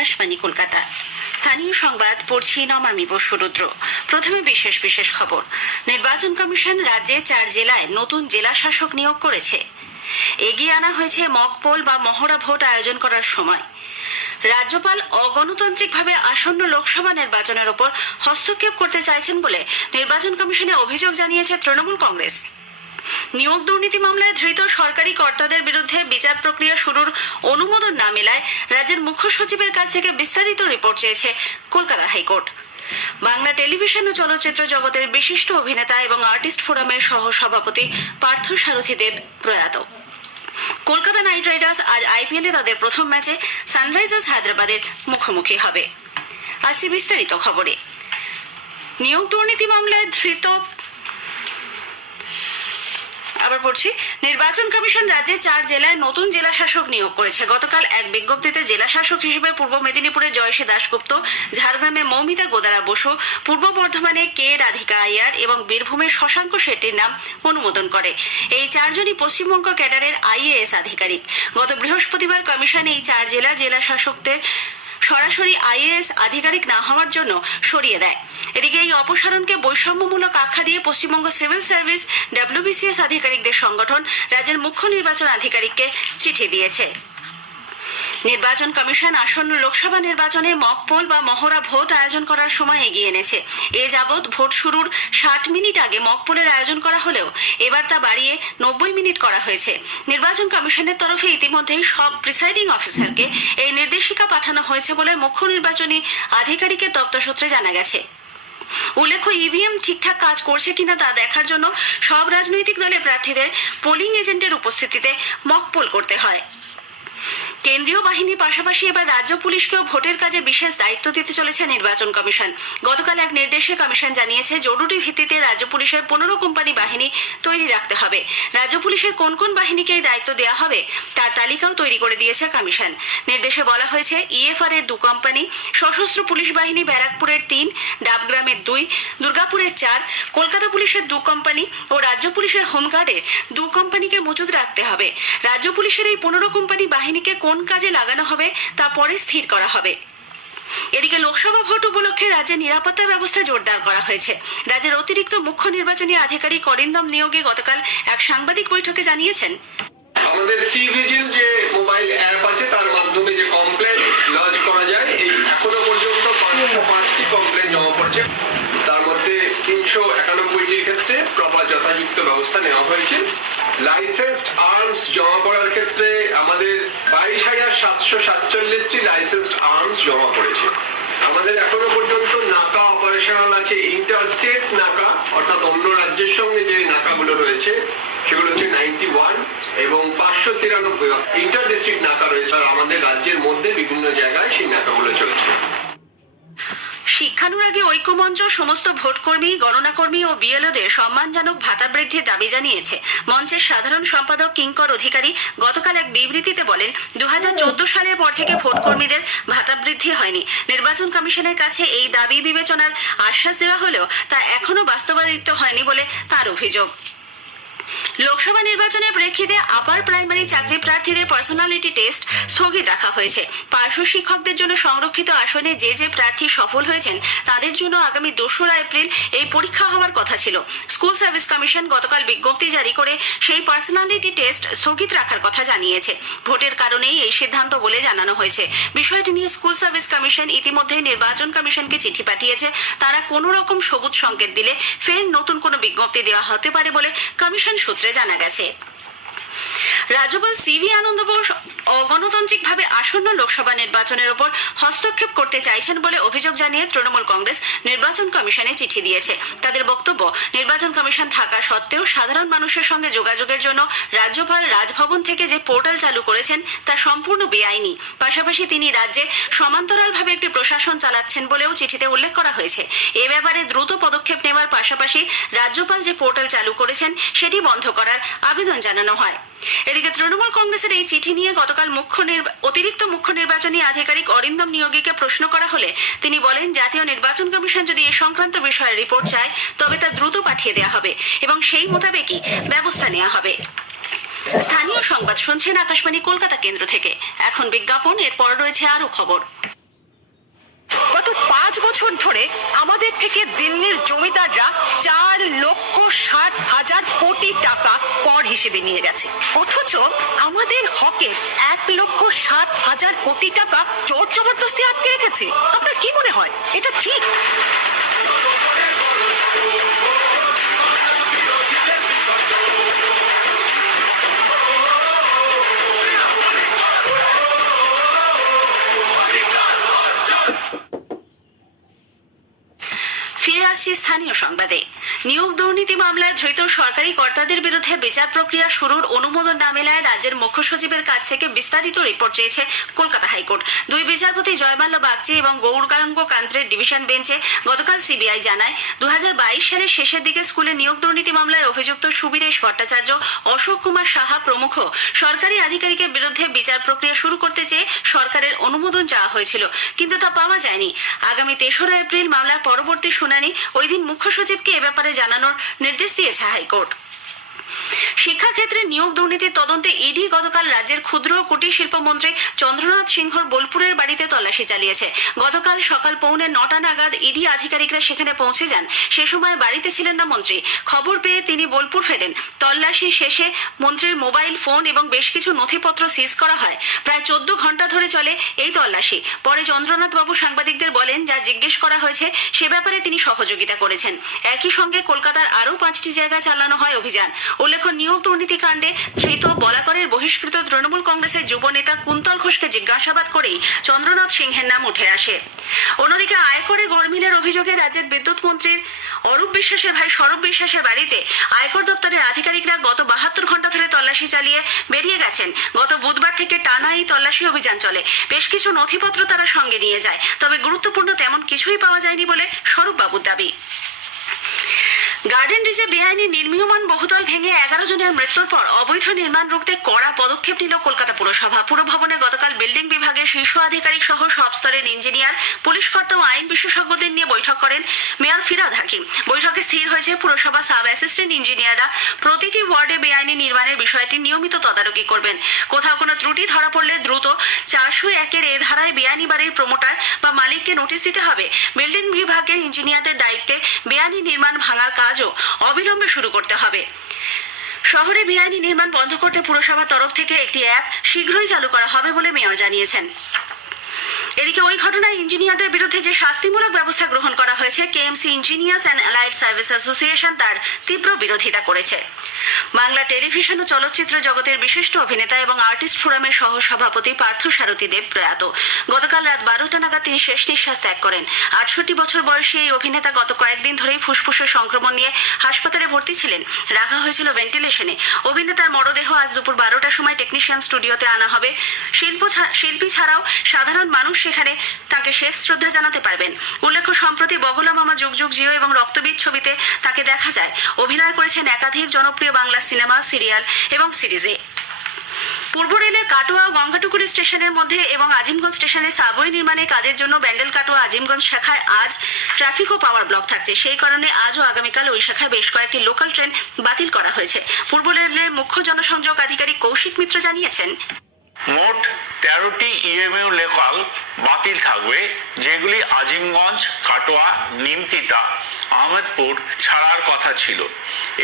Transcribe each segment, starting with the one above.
আকাশবাণী কলকাতা। স্থানীয় সংবাদ পড়ছি নমামি বসুরুদ্র। প্রথমে বিশেষ বিশেষ খবর। নির্বাচন কমিশন রাজ্যে 4 জেলায় নতুন জেলা শাসক নিয়োগ করেছে। এগিয়ে আনা হয়েছে মক পোল বা মহড়া ভোট আয়োজন করার সময়। রাজ্যপাল অগণতান্ত্রিকভাবে আসন্ন লোকসভা নির্বাচনের ওপর হস্তক্ষেপ করতে চাইছেন বলে নির্বাচন কমিশনে অভিযোগ জানিয়েছে তৃণমূল কংগ্রেস। নিয়োগ দুর্নীতি মামলায় ধৃত সরকারি কর্তাদের বিরুদ্ধে বিচার প্রক্রিয়া শুরুর অনুমোদন না মেলায় রাজ্যের মুখ্য সচিবের কাছ থেকে বিস্তারিত রিপোর্ট চেয়েছে কলকাতা হাইকোর্ট। বাংলা টেলিভিশন ও চলচ্চিত্র জগতের বিশিষ্ট অভিনেতা এবং আর্টিস্ট ফোরামের সহ সভাপতি পার্থ সারথী দেব প্রয়াত। কলকাতা নাইট রাইডার্স আজ আইপিএলে তাদের প্রথম ম্যাচে সানরাইজার্স হায়দ্রাবাদের মুখোমুখি হবে। আসি বিস্তারিত খবরে। নিয়োগ দুর্নীতি মামলায় ধৃত নির্বাচন কমিশন রাজ্যে 4 জেলায় নতুন জেলা শাসক নিয়োগ করেছে। গতকাল এক বিজ্ঞপ্তিতে জেলা শাসক হিসেবে পূর্ব মেদিনীপুরে জয়শ্রী দাশগুপ্ত, ঝাড়গ্রামে মৌমিতা গোদারা বসু, পূর্ব বর্ধমানে কে রাধিকা আইয়ার এবং বীরভূমের শশাঙ্ক শেট্টির নাম অনুমোদন করে। এই 4 জনই পশ্চিমবঙ্গ ক্যাডারের আইএএস আধিকারিক। গত বৃহস্পতিবার কমিশন এই 4 জেলা শাসকদের সরাসরি আইএএস আধিকারিক না হওয়ার জন্য সরিয়ে দেয়। এদিকে এই অপসারণকে বৈষম্যমূলক আখ্যা দিয়ে পশ্চিমবঙ্গ সিভিল সার্ভিস ডব্লিউবিসিএস আধিকারিকদের সংগঠন রাজ্যের মুখ্য নির্বাচন আধিকারিককে চিঠি দিয়েছে। নির্বাচন কমিশন আসন্ন লোকসভা নির্বাচনে মক পোল বা মহড়া ভোট আয়োজন করার সময় এগিয়ে এনেছে। এ যাবৎ ভোট শুরুর 60 মিনিট আগে মক পোলের আয়োজন করা হলেও এবার তা বাড়িয়ে 90 মিনিট করা হয়েছে। নির্বাচন কমিশনের তরফে ইতিমধ্যেই সব প্রিসাইডিং অফিসারকে এই নির্দেশিকা পাঠানো হয়েছে বলে মুখ্য নির্বাচনী আধিকারিকের দপ্তর সূত্রে জানা গেছে। উল্লেখ্য, ইভিএম ঠিকঠাক কাজ করছে কিনা তা দেখার জন্য সব রাজনৈতিক দলের প্রার্থীদের পোলিং এজেন্টের উপস্থিতিতে মক পোল করতে হয়। কেন্দ্রীয় বাহিনীর পাশাপাশি এবার রাজ্য পুলিশকেও ভোটের কাজে বিশেষ দায়িত্ব দিতে চলেছে নির্বাচন কমিশন। গতকাল এক নির্দেশে কমিশন জানিয়েছে জরুরি ভিত্তিতে রাজ্য পুলিশের 15 কোম্পানি বাহিনী তৈরি রাখতে হবে। রাজ্য পুলিশের কোন কোন বাহিনীকে এই দায়িত্ব দেওয়া হবে তার তালিকাও তৈরি করে দিয়েছে কমিশন। নির্দেশে বলা হয়েছে ইএফআর এর 2 কোম্পানি, সশস্ত্র পুলিশ বাহিনী ব্যারাকপুরের 3, ডাবগ্রামের 2, দুর্গাপুরের 4, কলকাতা পুলিশের 2 কোম্পানি ও রাজ্য পুলিশের হোমগার্ডের 2 কোম্পানিকে মজুদ রাখতে হবে। রাজ্য পুলিশের এই 15 কোম্পানি বাহিনীকে কোন কাজে লাগানো হবে তা পরে স্থির করা হবে। এদিকে লোকসভা ভোট উপলক্ষে রাজ্যে নিরাপত্তা ব্যবস্থা জোরদার করা হয়েছে। রাজ্যের অতিরিক্ত মুখ্য নির্বাচনী আধিকারিক অরিন্দম নিয়োগে গতকাল এক সাংবাদিক বৈঠকে জানিয়েছেন, আমাদের সি ভিজিল যে মোবাইল অ্যাপ আছে তার মাধ্যমে যে কমপ্লেন লজ করা যায়, এই এখনো পর্যন্ত 5টি কমপ্লেন জমা পড়ছে। তার মধ্যে 391টির ক্ষেত্রে প্রপার যথাযুক্ত ব্যবস্থা নেওয়া হয়েছে। লাইসেন্সড আর্মস জমা পড়ার ক্ষেত্রে আমাদের 22,747টি লাইসেন্সড আর্মস জমা পড়েছে। আমাদের এখনো পর্যন্ত নাকা অপারেশনাল আছে, ইন্টার স্টেট নাকা অর্থাৎ অন্য রাজ্যের সঙ্গে যে নাকাগুলো রয়েছে সেগুলো হচ্ছে 91 এবং 593 ইন্টার ডিস্ট্রিক্ট নাকা রয়েছে। আর আমাদের রাজ্যের মধ্যে বিভিন্ন জায়গায় সেই নাকাগুলো চলছে। শিক্ষানুরাগী ঐক্যমঞ্চ সমস্ত ভোটকর্মী, গণনাকর্মী ও বিএলওদের সম্মানজনক ভাতা বৃদ্ধির দাবি জানিয়েছে। মঞ্চের সাধারণ সম্পাদক কিঙ্কর অধিকারী গতকাল এক বিবৃতিতে বলেন, 2014 সালের পর থেকে ভোটকর্মীদের ভাতা বৃদ্ধি হয়নি। নির্বাচন কমিশনের কাছে এই দাবি বিবেচনার আশ্বাস দেওয়া হলেও তা এখনো বাস্তবায়িত হয়নি বলে তার অভিযোগ। লোকসভা নির্বাচনের প্রেক্ষিতে আপার প্রাইমারি চাকরি প্রার্থীদের পার্সোনালিটি টেস্ট স্থগিত রাখা হয়েছে। পার্শ্ব শিক্ষকদের জন্য সংরক্ষিত আসনে যে প্রার্থী সফল হয়েছেন তাদের জন্য আগামী 2রা এপ্রিল এই পরীক্ষা হওয়ার কথা ছিল। স্কুল সার্ভিস কমিশন গতকাল বিজ্ঞপ্তি জারি করে সেই পার্সোনালিটি টেস্ট স্থগিত রাখার কথা জানিয়েছে। ভোটের কারণেই এই সিদ্ধান্ত বলে জানানো হয়েছে। বিষয়টি নিয়ে স্কুল সার্ভিস কমিশন ইতিমধ্যেই নির্বাচন কমিশনকে চিঠি পাঠিয়েছে। তারা কোনো রকম সবুজ সংকেত দিলে ফের নতুন কোনো বিজ্ঞপ্তি দেওয়া হতে পারে বলে কমিশন সূত্রে জানা গেছে। রাজ্যপাল সিভি আনন্দ বোস অগণতান্ত্রিকভাবে আসন্ন লোকসভা নির্বাচনের ওপর হস্তক্ষেপ করতে চাইছেন বলে অভিযোগ জানিয়ে তৃণমূল কংগ্রেস নির্বাচন কমিশনে চিঠি দিয়েছে। তাদের বক্তব্য, নির্বাচন কমিশন থাকা সত্ত্বেও সাধারণ মানুষের সঙ্গে যোগাযোগের জন্য রাজ্যপাল রাজভবন থেকে যে পোর্টাল চালু করেছেন তা সম্পূর্ণ বেআইনি। পাশাপাশি তিনি রাজ্যে সমান্তরালভাবে একটি প্রশাসন চালাচ্ছেন বলেও চিঠিতে উল্লেখ করা হয়েছে। এ ব্যাপারে দ্রুত পদক্ষেপ নেওয়ার পাশাপাশি রাজ্যপাল যে পোর্টাল চালু করেছেন সেটি বন্ধ করার আবেদন জানানো হয়। এদিকে তৃণমূল কংগ্রেসের এই চিঠি নিয়ে গতকাল অতিরিক্ত মুখ্য নির্বাচনী আধিকারিক অরিন্দম নিয়োগীকে প্রশ্ন করা হলে তিনি বলেন, জাতীয় নির্বাচন কমিশন যদি এ সংক্রান্ত বিষয়ে রিপোর্ট চায় তবে তা দ্রুত পাঠিয়ে দেওয়া হবে এবং সেই মোতাবেকই ব্যবস্থা নেওয়া হবে। স্থানীয় সংবাদ শুনছেন আকাশবাণী কলকাতা কেন্দ্র থেকে। এখন বিজ্ঞাপন, এরপর রয়েছে আরো খবর। 5 বছর ধরে আমাদের থেকে দিল্লির জমিদাররা 4,60,000 কোটি টাকা কর হিসেবে নিয়ে গেছে, অথচ আমাদের হকের 1,60,000 কোটি টাকা জোর জবরদস্তি আটকে রেখেছে। আপনার কি মনে হয় এটা ঠিক? ফিরে আসছি স্থানীয় সংবাদে। নিয়োগ দুর্নীতি মামলায় ধৃত সরকারি কর্তাদের বিরুদ্ধে বিচার প্রক্রিয়া শুরুর অনুমোদন না মেলায় রাজ্যের মুখ্য সচিবের কাছ থেকে বিস্তারিত রিপোর্ট চেয়েছে কলকাতা হাইকোর্ট। দুই বিচারপতি জয়মাল্য বাগচি এবং গৌরাঙ্গ কান্তের ডিভিশন বেঞ্চে গতকাল সিবিআই জানায় 2022 সালের শেষের দিকে স্কুলে নিয়োগ দুর্নীতি মামলায় অভিযুক্ত সুবীরেশ ভট্টাচার্য, অশোক কুমার সাহা প্রমুখ সরকারি আধিকারিকের বিরুদ্ধে বিচার প্রক্রিয়া শুরু করতে চেয়ে সরকারের অনুমোদন চাওয়া হয়েছিল, কিন্তু তা পাওয়া যায়নি। আগামী 3রা এপ্রিল মামলার পরবর্তী শুনানি। ওই দিন মুখ্য সচিবকে এ ব্যাপারে জানানোর নির্দেশ দিয়েছে হাইকোর্ট। শিক্ষাক্ষেত্রে নিয়োগ দুর্নীতির তদন্তে ইডি গতকাল রাজ্যের ক্ষুদ্র ও কুটির শিল্প মন্ত্রী চন্দ্রনাথ সিংহর বোলপুরের বাড়িতে তল্লাশি চালিয়েছে। গতকাল সকাল 9:45 নাগাদ ইডি আধিকারিকরা সেখানে পৌঁছে যান। সে সময় বাড়িতে ছিলেন না মন্ত্রী। খবর পেয়ে তিনি বোলপুর ফেরেন। তল্লাশি শেষে মন্ত্রীর মোবাইল ফোন এবং বেশ কিছু নথিপত্র সিজ করা হয়। প্রায় 14 ঘন্টা ধরে চলে এই তল্লাশি। পরে চন্দ্রনাথ বাবু সাংবাদিকদের বলেন, যা জিজ্ঞেস করা হয়েছে সে ব্যাপারে তিনি সহযোগিতা করেছেন। একই সঙ্গে কলকাতার আরও 5টি জায়গায় চালানো হয় অভিযান। উল্লেখ্য, নিয়োগ দুর্নীতি কাণ্ডে ধৃত বলাকরের বহিষ্কৃত তৃণমূল কংগ্রেসের যুব নেতা কুন্তল ঘোষকে জিজ্ঞাসাবাদ করেই চন্দ্রনাথ সিংহের নাম উঠে আসে। অন্যদিকে আয়করে গরমিলের অভিযোগে রাজ্যের বিদ্যুৎ মন্ত্রীর অরূপ বিশ্বাসের ভাই স্বরূপ বিশ্বাসের বাড়িতে আয়কর দপ্তরের আধিকারিকরা গত 72 ঘন্টা ধরে তল্লাশি চালিয়ে বেরিয়ে গেছেন। গত বুধবার থেকে টানা এই তল্লাশি অভিযান চলে। বেশ কিছু নথিপত্র তারা সঙ্গে নিয়ে যায়, তবে গুরুত্বপূর্ণ তেমন কিছুই পাওয়া যায়নি বলে স্বরূপ বাবুর দাবি। গার্ডেন রিজে বেআইনি নির্মীয়মান বহুতল ভেঙে 11 জনের মৃত্যুর পর অবৈধ নির্মাণ রুখতে কড়া পদক্ষেপ নিল কলকাতা পুরসভা। পুরভবনে গতকাল বিল্ডিং বিভাগের শীর্ষ আধিকারিক সহ সব স্তরের ইঞ্জিনিয়ার, পুলিশ কর্তা ও আইন বিশেষজ্ঞদের নিয়ে বৈঠক করেন মেয়র ফিরহাদ হাকিম। বৈঠকে স্থির হয়েছে পুরসভা সাব অ্যাসিস্ট্যান্ট ইঞ্জিনিয়াররা প্রতিটি ওয়ার্ডে বেআইনি নির্মাণের বিষয়টি নিয়মিত তদারকি করবেন। কোথাও কোনো ত্রুটি ধরা পড়লে দ্রুত 401-এর এ ধারায় বেআইনি বাড়ির প্রমোটার বা মালিককে নোটিশ দিতে হবে। বিল্ডিং বিভাগের ইঞ্জিনিয়ারদের দায়িত্বে বেআইনি নির্মাণ ভাঙার কাজও অবিলম্বে শুরু করতে হবে। শহরে বেআইনি নির্মাণ বন্ধ করতে পুরসভার তরফ থেকে একটি অ্যাপ শীঘ্রই চালু করা হবে বলে মেয়র জানিয়েছেন। এদিকে ওই ঘটনায় ইঞ্জিনিয়ারদের বিরুদ্ধে যে শাস্তিমূলক ব্যবস্থা গ্রহণ করা হয়েছে, KMC engineers and allied service association তার তীব্র বিরোধিতা করেছে। বাংলা টেলিভিশন ও চলচ্চিত্র জগতের বিশিষ্ট অভিনেতা এবং আর্টিস্ট ফোরামের সহ সভাপতি পার্থ সারথী দেব প্রয়াত। গতকাল রাত 12টা নাগাদ তিনি শেষ নিঃশ্বাস ত্যাগ করেন। 68 বছর বয়সী এই অভিনেতা গত কয়েকদিন ধরেই ফুসফুসের সংক্রমণ নিয়ে হাসপাতালে ভর্তি ছিলেন। রাখা হয়েছিল ভেন্টিলেশনে। অভিনেতার মরদেহ আজ দুপুর 12টার সময় টেকনিশিয়ান স্টুডিওতে আনা হবে। শিল্পী ছাড়াও সাধারণ মানুষ সেখানে তাকে শেষ শ্রদ্ধা জানাতে পারবেন। উল্লেখ্য, সম্প্রতি বগলা মামা যুগ যুগ জিও এবং রক্তবীজ ছবিতে তাকে দেখা যায়। অভিনয় করেছেন একাধিক জনপ্রিয় বাংলা সিনেমা, সিরিয়াল এবং সিরিজে। পূর্ব রেলের কাটোয়া ও গঙ্গাটুকুরি স্টেশনের মধ্যে এবং আজিমগঞ্জ স্টেশনে সাবওয়ে নির্মাণের কাজের জন্য ব্যান্ডেল কাটোয়া আজিমগঞ্জ শাখায় আজ ট্রাফিক ও পাওয়ার ব্লক থাকছে। সেই কারণে আজ ও আগামীকাল ওই শাখায় বেশ কয়েকটি লোকাল ট্রেন বাতিল করা হয়েছে। পূর্ব রেলের মুখ্য জনসংযোগ আধিকারিক কৌশিক মিত্র জানিয়েছেন, মোট 13টি ইএমইউ লোকাল বাতিল থাকবে, যেগুলি আজিমগঞ্জ, কাটোয়া, নিমতিতা, আহমেদপুর ছাড়ার কথা ছিল।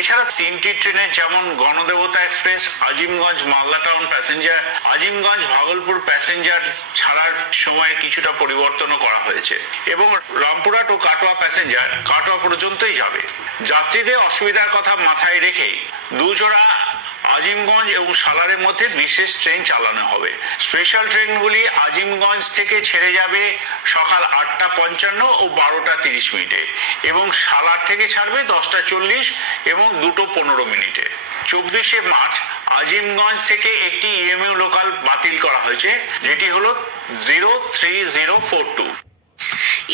এছাড়া 3টি ট্রেনে যেমন Ganadevata express, Azimganj Malda town passenger, Azimganj Bhagalpur passenger ছাড়ার সময়ে কিছুটা পরিবর্তনও করা হয়েছে এবং রামপুরহাট ও কাটোয়া প্যাসেঞ্জার কাটোয়া পর্যন্তই যাবে। যাত্রীদের অসুবিধার কথা মাথায় রেখে দুজোড়া আজিমগঞ্জ এবং সালারের মধ্যে বিশেষ ট্রেন চালানো হবে। স্পেশাল ট্রেনগুলি আজিমগঞ্জ থেকে ছেড়ে যাবে সকাল 8:55 ও 12:30 এবং সালার থেকে ছাড়বে 10:40 এবং 2:15। 24শে মার্চ আজিমগঞ্জ থেকে একটি ইএমইউ লোকাল বাতিল করা হয়েছে, যেটি হলো 03042।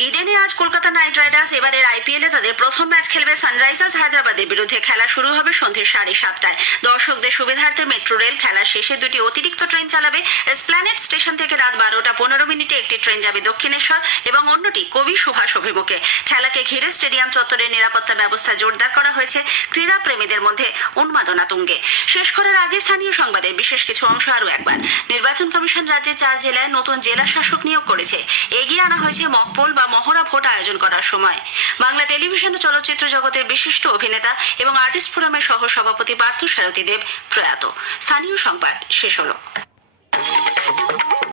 ইডেনে আজ কলকাতা নাইট রাইডার্স এবারের আইপিএলে তাদের প্রথম ম্যাচ খেলবে সানরাইজার্স হায়দ্রাবাদের বিরুদ্ধে। খেলা শুরু হবে সন্ধ্যে 7:30টায়। দর্শকদের সুবিধার্থে মেট্রো রেল খেলার শেষে 2টি অতিরিক্ত ট্রেন চালাবে। এসপ্ল্যানেড স্টেশন থেকে রাত 12:15 একটি ট্রেন যাবে দক্ষিণেশ্বর এবং অন্যটি কবি সুভাষ অভিমুখে। খেলাকে ঘিরে স্টেডিয়াম চত্বরের নিরাপত্তা ব্যবস্থা জোরদার করা হয়েছে। ক্রীড়া প্রেমীদের মধ্যে উন্মাদনা তুঙ্গে। শেষ করার আগে স্থানীয় সংবাদের বিশেষ কিছু অংশ আরও একবার। নির্বাচন কমিশন রাজ্যের 4 জেলায় নতুন জেলা শাসক নিয়োগ করেছে। এগিয়ে আনা হয়েছে মকপল, বা মহড়া ভোট আয়োজন করার সময়। বাংলা টেলিভিশন ও চলচ্চিত্র জগতের বিশিষ্ট অভিনেতা এবং আর্টিস্ট ফোরামের সহ সভাপতি পার্থ সারথী দেব প্রয়াত। স্থানীয় সংবাদ শেষ হলো।